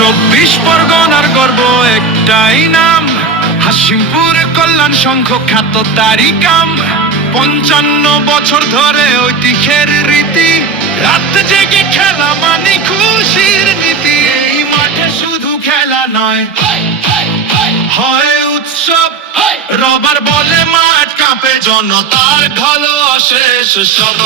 চব্বিশ পরগনার গর্ব একটাই নাম। হাসিমপুর কল্যাণ সংঘ খ্যাত তারই কাম। পঞ্চান্ন বছর ধরে ঐতিহ্যের রীতি। রাত জেগে খেলা মানে খুশির নীতি। এই মাঠে শুধু খেলা নয়। হয় উৎসব। রবার বলে মাঠ কাঁপে, জনতার ভালো অশেষ। সব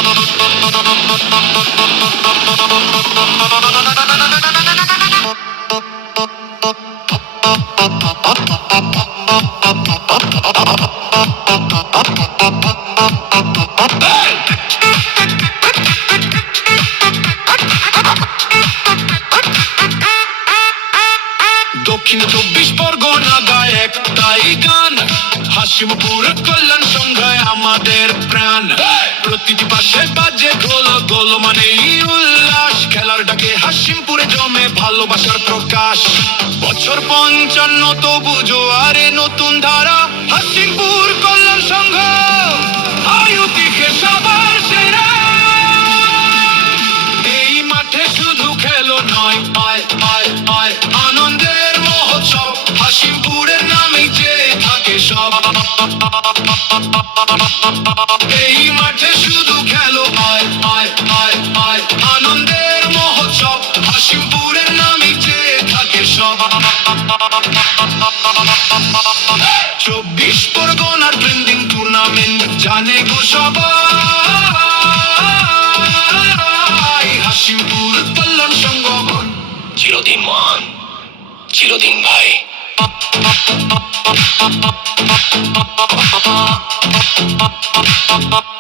দক্ষিণ চব্বিশ পরগনা গায়ে একটাই গান। হাসিমপুর কল্যাণ সংঘায় আমাদের প্রাণ। প্রতিটি পাশে বাজে গোল গোল মানে উল্লাস। খেলার ডাকে হাসিমপুরে জমে ভালোবাসার প্রকাশ। বছর পঞ্চান্ন, তবু জোয়ারে নতুন ধারা। হাসিমপুর কল্যাণ সংঘ আয়ু দিকে সবার সেরা। এই মাঠে শুধু খেলো নয় আয় আয় আয় আনন্দের মহোৎসব। হাসিমপুরের থাকে সব। এই মাঠে শুধু খেলো আয় আয় আয় আয় আনন্দের মহোৎসব। সব চব্বিশ পরগনার ট্রেন্ডিং টুর্নামেন্ট জানে গো সবাই। হাসিমপুর কল্যাণ সংগঠন। চিরদিন মহান চিরদিন ভাই। Thank